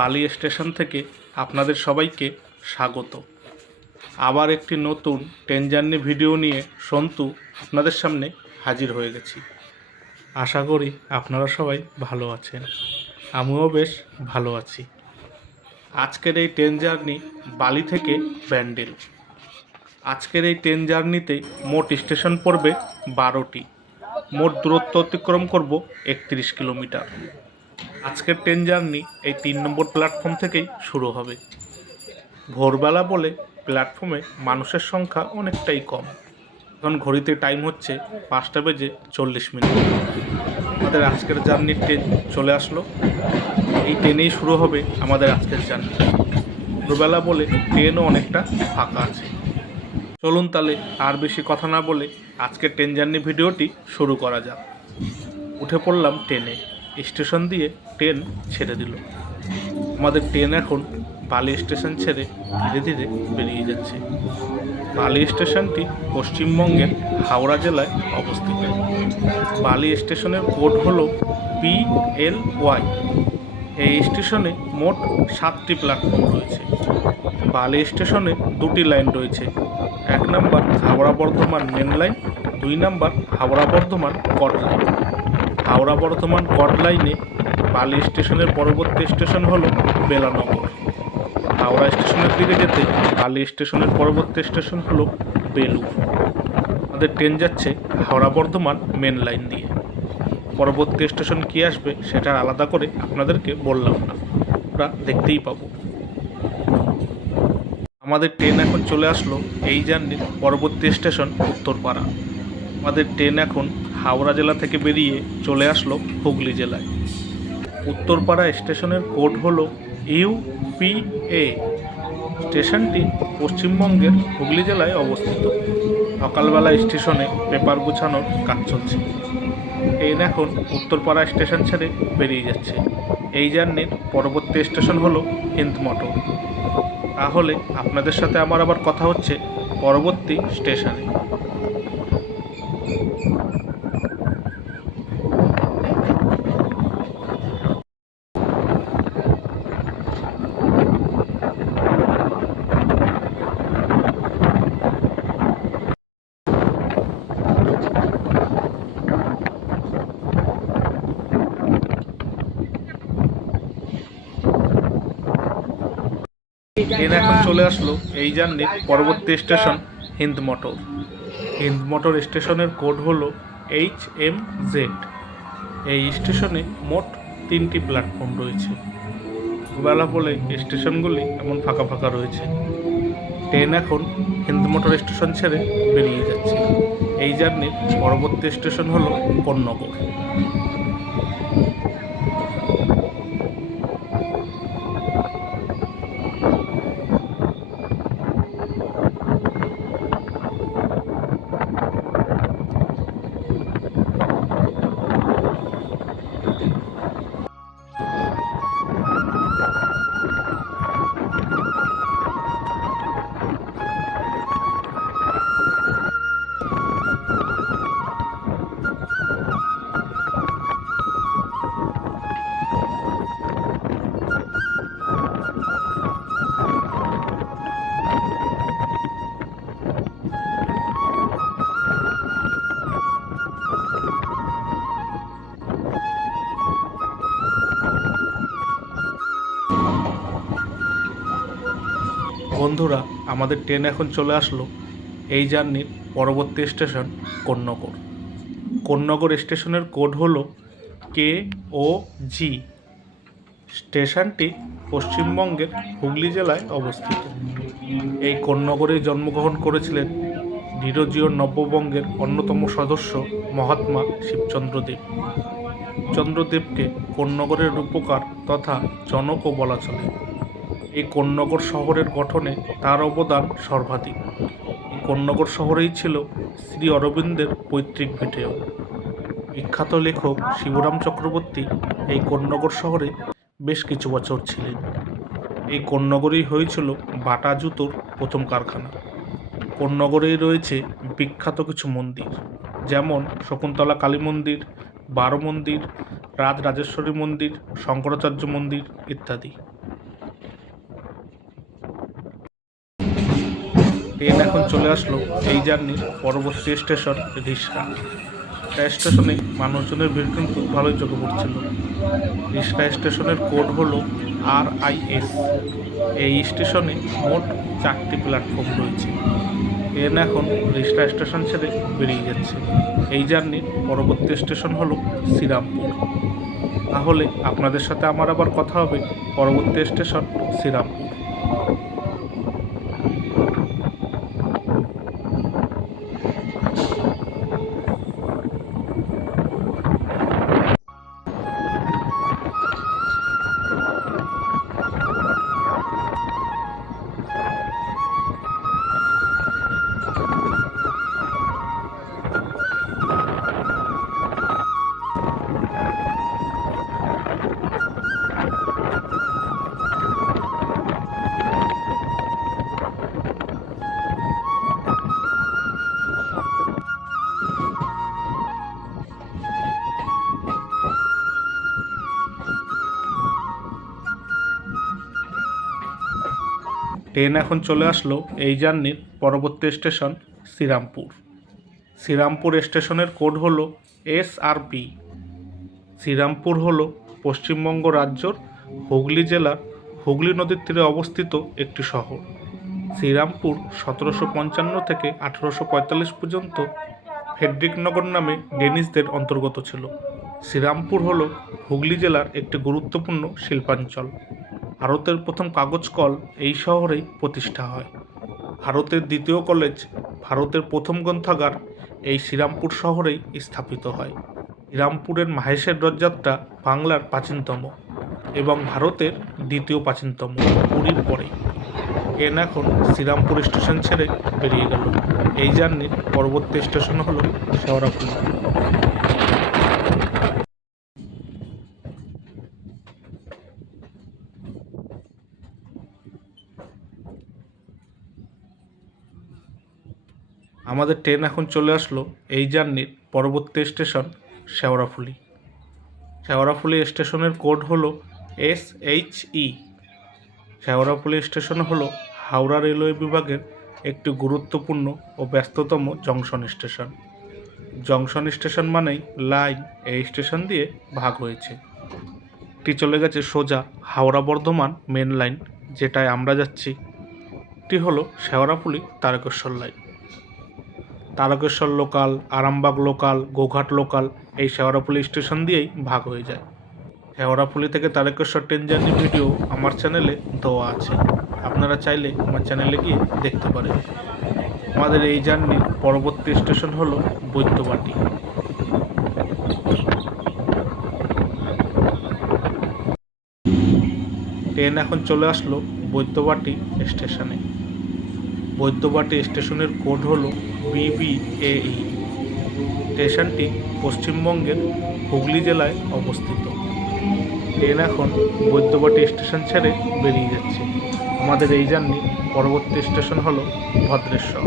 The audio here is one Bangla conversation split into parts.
বালি স্টেশন থেকে আপনাদের সবাইকে স্বাগত। আবার একটি নতুন ট্রেন জার্নি ভিডিও নিয়ে সন্তু আপনাদের সামনে হাজির হয়ে গেছি। আশা করি আপনারা সবাই ভালো আছেন। আমিও বেশ ভালো আছি। আজকের এই ট্রেন জার্নি বালি থেকে ব্যান্ডেল। আজকের এই ট্রেন জার্নিতে মোট স্টেশন পড়বে বারোটি। মোট দূরত্ব অতিক্রম করব একত্রিশ কিলোমিটার। আজকের ট্রেন জার্নি এই তিন নম্বর প্ল্যাটফর্ম থেকেই শুরু হবে। ভোরবেলা বলে প্ল্যাটফর্মে মানুষের সংখ্যা অনেকটাই কম। এখন ঘড়িতে টাইম হচ্ছে পাঁচটা বেজে চল্লিশ মিনিট। আমাদের আজকের জার্নির ট্রেন চলে আসলো। এই ট্রেনেই শুরু হবে আমাদের আজকের জার্নি। ভোরবেলা বলে ট্রেনও অনেকটা ফাঁকা আছে। চলুন তাহলে আর বেশি কথা না বলে আজকের ট্রেন জার্নি ভিডিওটি শুরু করা যাক। উঠে পড়লাম ট্রেনে স্টেশন দিয়ে ট্রেন ছেড়ে দিল। আমাদের ট্রেন এখন বালি স্টেশন ছেড়ে ধীরে ধীরে বেরিয়ে যাচ্ছে। বালি স্টেশনটি পশ্চিমবঙ্গের হাওড়া জেলায় অবস্থিত। বালি স্টেশনের কোড হল পি এল ওয়াই। এই স্টেশনে মোট সাতটি প্ল্যাটফর্ম রয়েছে। বালি স্টেশনে দুটি লাইন রয়েছে। এক number Howrah Bardhaman main line, দুই নাম্বার হাওড়া বর্ধমান কট লাইন। হাওড়া বর্ধমান কট লাইনে বালি স্টেশনের পরবর্তী স্টেশন হলো বেলানগর। হাওড়া স্টেশনের দিকে যেতে বালি স্টেশনের পরবর্তী স্টেশন হলো বেলুর আমাদের ট্রেন যাচ্ছে হাওড়া বর্ধমান মেন লাইন দিয়ে। পরবর্তী স্টেশন কী আসবে সেটা আলাদা করে আপনাদেরকে বললাম না। আমরা দেখতেই পাবো। আমাদের ট্রেন এখন চলে আসলো এই জার্নির পরবর্তী স্টেশন উত্তরপাড়া। আমাদের ট্রেন এখন হাওড়া জেলা থেকে বেরিয়ে চলে আসলো হুগলি জেলায়। উত্তরপাড়া স্টেশনের কোড হল ইউপিএ স্টেশনটি পশ্চিমবঙ্গের হুগলি জেলায় অবস্থিত। সকালবেলা স্টেশনে পেপার গুছানোর কাজ চলছে। এই এখন উত্তরপাড়া স্টেশন ছেড়ে বেরিয়ে যাচ্ছে। এই জার্নির পরবর্তী স্টেশন হলো হিন্দ মোটর। তাহলে আপনাদের সাথে আমার আবার কথা হচ্ছে পরবর্তী স্টেশনে। ট্রেন এখন চলে আসলো, এই জার্নির পরবর্তী station Hind Motor. Hind Motor স্টেশনের কোড হলো এইচ এম জেড। এই স্টেশনে মোট তিনটি প্ল্যাটফর্ম রয়েছে। বেলা বলে স্টেশনগুলি এমন ফাঁকা ফাঁকা রয়েছে। ট্রেন এখন হিন্দ মোটর স্টেশন ছেড়ে বেরিয়ে যাচ্ছে। এই জার্নির পরবর্তী স্টেশন হলো কন্যগর বন্ধুরা, আমাদের ট্রেন এখন চলে আসলো। এই জার্নির পরবর্তী স্টেশন কোন্নগর। কোন্নগর স্টেশনের কোড হলো কে ও জি। স্টেশনটি পশ্চিমবঙ্গের হুগলি জেলায় অবস্থিত। এই কোন্নগরেই জন্মগ্রহণ করেছিলেন নিরজীয় নব্যবঙ্গের অন্যতম সদস্য মহাত্মা শিবচন্দ্রদেব চন্দ্রদেবকে কোন্নগরের রূপকার তথা জনকও বলা চলে। এই কোন্নগর শহরের গঠনে তার অবদান সর্বাধিক। এই কোন্নগর শহরেই ছিল শ্রী অরবিন্দের পৈতৃক ভিটেও। বিখ্যাত লেখক শিবরাম চক্রবর্তী এই কোন্নগর শহরে বেশ কিছু বছর ছিলেন। এই কোন্নগরেই হয়েছিল বাটা জুতোর প্রথম কারখানা। কোন্নগরেই রয়েছে বিখ্যাত কিছু মন্দির, যেমন শকুন্তলা কালী মন্দির, বারো মন্দির, রাজ রাজেশ্বরী মন্দির, শঙ্করাচার্য মন্দির ইত্যাদি। ট্রেন এখন চলে আসলো এই জার্নির পরবর্তী স্টেশন রিসকা স্টেশনে মানুষজনের ভিড় কিন্তু ভালোই চোখে পড়ছিল। রিসকা স্টেশনের কোড হলো আর আই এস এই স্টেশনে মোট চারটি প্ল্যাটফর্ম রয়েছে। ট্রেন এখন রিসকা স্টেশন ছেড়ে বেরিয়ে যাচ্ছে। এই জার্নির পরবর্তী স্টেশন হলো শ্রীরামপুর। তাহলে আপনাদের সাথে আমার আবার কথা হবে পরবর্তী স্টেশন শ্রীরামপুর। ট্রেন এখন চলে আসলো এই জার্নির পরবর্তী স্টেশন শ্রীরামপুর। শ্রীরামপুর স্টেশনের কোড হলো এস আর পি শ্রীরামপুর হলো পশ্চিমবঙ্গ রাজ্যর হুগলি জেলার হুগলি নদীর তীরে অবস্থিত একটি শহর। শ্রীরামপুর সতেরোশো পঞ্চান্ন থেকে আঠেরোশো পঁয়তাল্লিশ পর্যন্ত ফেডরিকনগর নামে ডেনিসদের অন্তর্গত ছিল। শ্রীরামপুর হলো হুগলি জেলার একটি গুরুত্বপূর্ণ শিল্পাঞ্চল। ভারতের প্রথম কাগজ কল এই শহরেই প্রতিষ্ঠা হয়। ভারতের দ্বিতীয় কলেজ, ভারতের প্রথম গ্রন্থাগার এই শ্রীরামপুর শহরেই স্থাপিত হয়। শ্রীরামপুরের মাহেশের রথযাত্রা বাংলার প্রাচীনতম এবং ভারতের দ্বিতীয় প্রাচীনতম পুরীর পরে। ট্রেন এখন শ্রীরামপুর স্টেশন ছেড়ে বেরিয়ে গেল। এই জার্নির পরবর্তী স্টেশন হলো শেওড়াফুলি আমাদের ট্রেন এখন চলে আসলো এই জার্নির পরবর্তী স্টেশন শেওড়াফুলি। শেওড়াফুলি স্টেশনের কোড হলো S H E Sheoraphuli station হলো হাওড়া রেলওয়ে বিভাগের একটি গুরুত্বপূর্ণ ও ব্যস্ততম জংশন স্টেশন জংশন স্টেশন মানেই লাইন এই স্টেশন দিয়ে ভাগ হয়েছে। একটি চলে গেছে সোজা হাওড়া বর্ধমান মেন লাইন যেটায় আমরা যাচ্ছি। একটি হলো Sheoraphuli Tarakeswar line Tarakeswar local, Arambagh local, Goghat local এই শেওড়াফুলি স্টেশন দিয়েই ভাগ হয়ে যায়। শেওড়াফুলি থেকে তারকেশ্বর ট্রেন জার্নি ভিডিও আমার চ্যানেলে দেওয়া আছে। আপনারা চাইলে আমার চ্যানেলে গিয়ে দেখতে পারেন। আমাদের এই জার্নির পরবর্তী স্টেশন হলো বৈদ্যবাটি। ট্রেন এখন চলে আসলো বৈদ্যবাটি স্টেশনে। বৈদ্যবাটি স্টেশনের কোড হল বিবিএই, স্টেশনটি পশ্চিমবঙ্গের হুগলি জেলায় অবস্থিত। ট্রেন এখন বৈদ্যবাটি স্টেশন ছেড়ে বেরিয়ে যাচ্ছে। আমাদের এই জার্নি পরবর্তী স্টেশন হলো ভদ্রেশ্বর।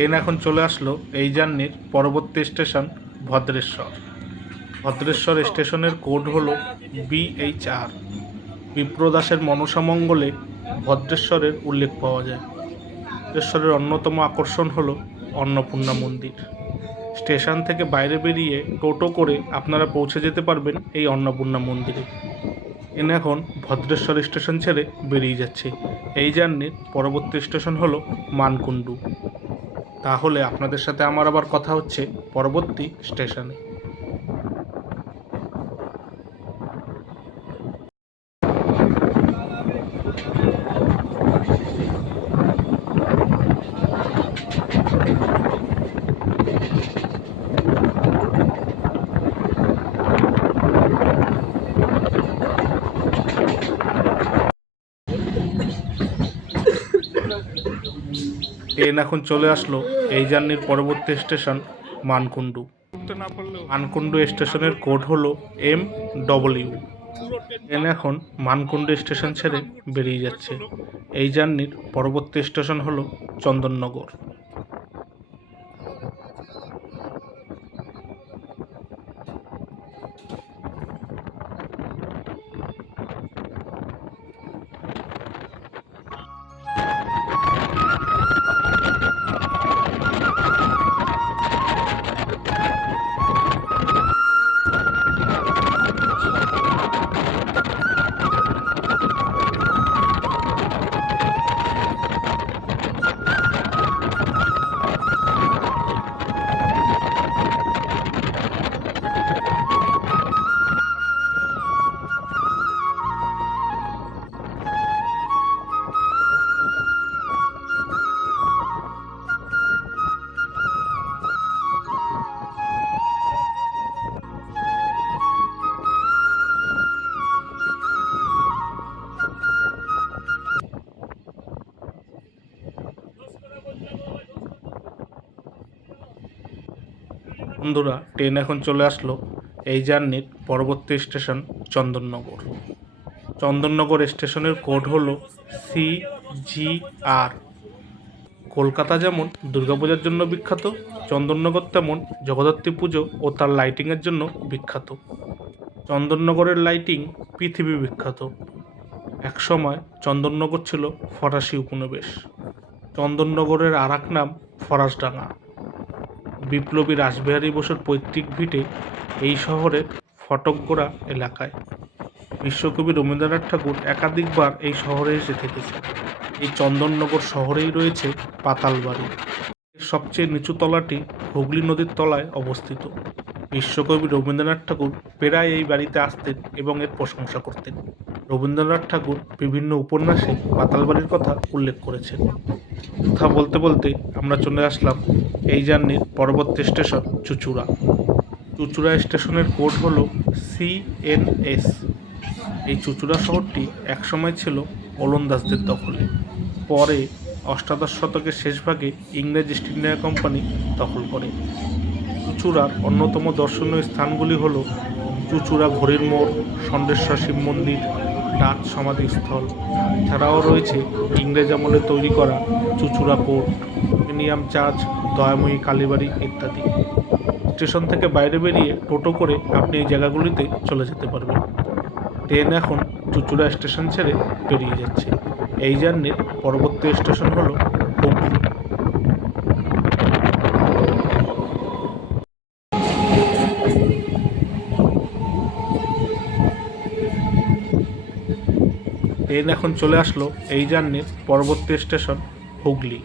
ট্রেন এখন চলে আসলো এই জার্নির পরবর্তী স্টেশন ভদ্রেশ্বর। ভদ্রেশ্বর স্টেশনের কোড হল বিএইচআর বিপ্রদাসের মনসামঙ্গলে ভদ্রেশ্বরের উল্লেখ পাওয়া যায়। ভদ্রেশ্বরের অন্যতম আকর্ষণ হল অন্নপূর্ণা মন্দির। স্টেশন থেকে বাইরে বেরিয়ে টোটো করে আপনারা পৌঁছে যেতে পারবেন এই অন্নপূর্ণা মন্দিরে। এনে এখন ভদ্রেশ্বর স্টেশন ছেড়ে বেরিয়ে যাচ্ছে। এই জার্নির পরবর্তী স্টেশন হলো মানকুণ্ডু। তাহলে আপনাদের সাথে আমার আবার কথা হচ্ছে পরবর্তী স্টেশনে। ট্রেন এখন চলে আসলো এই জার্নির পরবর্তী স্টেশন মানকুণ্ডু। মানকুণ্ডু স্টেশনের কোড হলো এম ডব্লিউ ট্রেন এখন মানকুণ্ডু স্টেশন ছেড়ে বেরিয়ে যাচ্ছে। এই জার্নির পরবর্তী স্টেশন হলো চন্দননগর। বন্ধুরা, ট্রেন এখন চলে আসলো এই জার্নির পরবর্তী স্টেশন চন্দননগর। চন্দননগর স্টেশনের কোড হলো সি জি আর কলকাতা যেমন দুর্গাপূজার জন্য বিখ্যাত, চন্দননগর তেমন জগদ্ধাত্রী পুজো ও তার লাইটিংয়ের জন্য বিখ্যাত। চন্দননগরের লাইটিং পৃথিবী বিখ্যাত। একসময় চন্দননগর ছিল ফরাসি উপনিবেশ। চন্দননগরের আর এক নাম ফরাসডাঙ্গা। বিপ্লবী রাসবিহারী বসুর পৈতৃক ভিটে এই শহরের ফটকগোড়া এলাকায়। বিশ্বকবি রবীন্দ্রনাথ ঠাকুর একাধিকবার এই শহরে এসে থেকেছে এই চন্দননগর শহরেই রয়েছে পাতালবাড়ি এর সবচেয়ে নিচু তলাটি হুগলি নদীর তলায় অবস্থিত। বিশ্বকবি রবীন্দ্রনাথ ঠাকুর প্রায় এই বাড়িতে আসতেন এবং এর প্রশংসা করতেন। রবীন্দ্রনাথ ঠাকুর বিভিন্ন উপন্যাসে পাতালবাড়ির কথা উল্লেখ করেছেন। কথা বলতে বলতে আমরা চলে আসলাম এই জার্নির পরবর্তী স্টেশন চুচুড়া। চুচুড়া স্টেশনের কোড হলো সিএনএস এই চুচুড়া শহরটি একসময় ছিল ওলন্দাজদের দখলে। পরে অষ্টাদশ শতকের শেষভাগে ইংরেজ ইস্ট ইন্ডিয়া কোম্পানি দখল করে। চুচুড়ার অন্যতম দর্শনীয় স্থানগুলি হল চুচুড়া ঘড়ির মোড় ষণ্ডেশ্বর শিব মন্দির, ডাচ সমাধিস্থল। এছাড়াও রয়েছে ইংরেজ আমলে তৈরি করা চুচুড়া পোর্ট মিনিয়াম চার্চ দয়াময়ী কালীবাড়ি ইত্যাদি। স্টেশন থেকে বাইরে বেরিয়ে টোটো করে আপনি এই জায়গাগুলিতে চলে যেতে পারবেন। ট্রেন এখন চুচুড়া স্টেশন ছেড়ে বেরিয়ে যাচ্ছে। এই জার্নির পরবর্তী স্টেশন হলো হুগলি। ট্রেন এখন চলে আসলো এই জার্নির পরবর্তী স্টেশন হুগলি।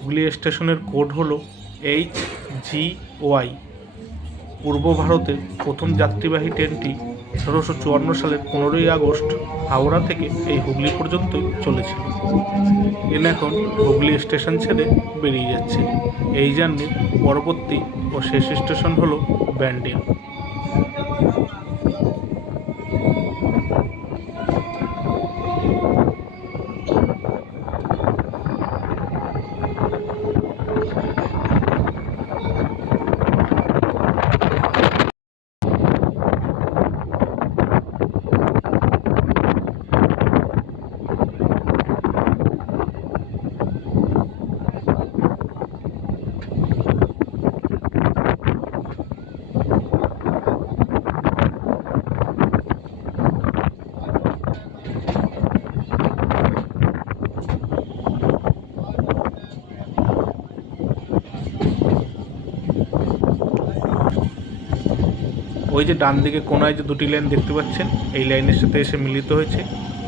হুগলি স্টেশনের কোড হলো এইচ জি ওয়াই। পূর্ব ভারতের প্রথম যাত্রীবাহী ট্রেনটি আঠারোশো চুয়ান্ন সালের পনেরোই আগস্ট হাওড়া থেকে এই হুগলি পর্যন্ত চলেছিল। ট্রেন এখন হুগলি স্টেশন ছেড়ে বেরিয়ে যাচ্ছে। এই জার্নির পরবর্তী ও শেষ স্টেশন হলো ব্যান্ডেল। ওই যে ডান দিকে কোনায় যে দুটি লাইন দেখতে পাচ্ছেন, এই লাইনের সাথে এসে মিলিত হয়েছে।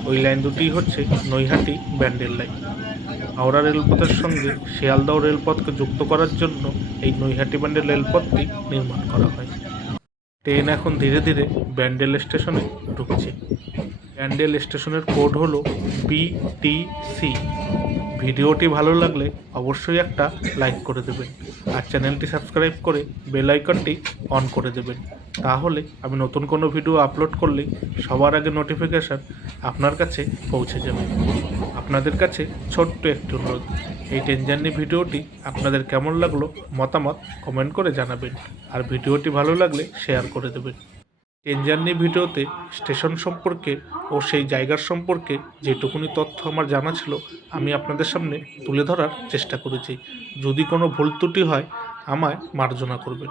ওই লাইন দুটি হচ্ছে নৈহাটি ব্যান্ডেল লাইন হাওড়া রেলপথের সঙ্গে শিয়ালদহ রেলপথকে যুক্ত করার জন্য এই নৈহাটি ব্যান্ডেল রেলপথটি নির্মাণ করা হয়। ট্রেন এখন ধীরে ধীরে ব্যান্ডেল স্টেশনে ঢুকছে। ব্যান্ডেল স্টেশনের কোড হলো বিটিসি ভিডিওটি ভালো লাগলে অবশ্যই একটা লাইক করে দেবেন আর চ্যানেলটি সাবস্ক্রাইব করে বেল আইকনটি অন করে দেবেন। তাহলে আমি নতুন কোনো ভিডিও আপলোড করলেই সবার আগে নোটিফিকেশান আপনার কাছে পৌঁছে যাবে। আপনাদের কাছে ছোট্ট একটি অনুরোধ, এই ট্রেন জার্নি ভিডিওটি আপনাদের কেমন লাগল মতামত কমেন্ট করে জানাবেন। আর ভিডিওটি ভালো লাগলে শেয়ার করে দেবেন। ট্রেন জার্নি ভিডিওতে স্টেশন সম্পর্কে ও সেই জায়গার সম্পর্কে যেটুকুনি তথ্য আমার জানা ছিল, আমি আপনাদের সামনে তুলে ধরার চেষ্টা করেছি। যদি কোনো ভুল ত্রুটি হয়, আমায় মার্জনা করবেন।